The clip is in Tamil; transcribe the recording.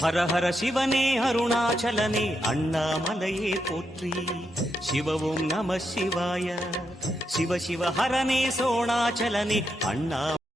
ஹர ஹர சிவனே அருணாச்சலனே அண்ணாமலையே போற்றி சிவவும் நம சிவாய சிவ சிவ ஹரனே சோணாச்சலனே அண்ணா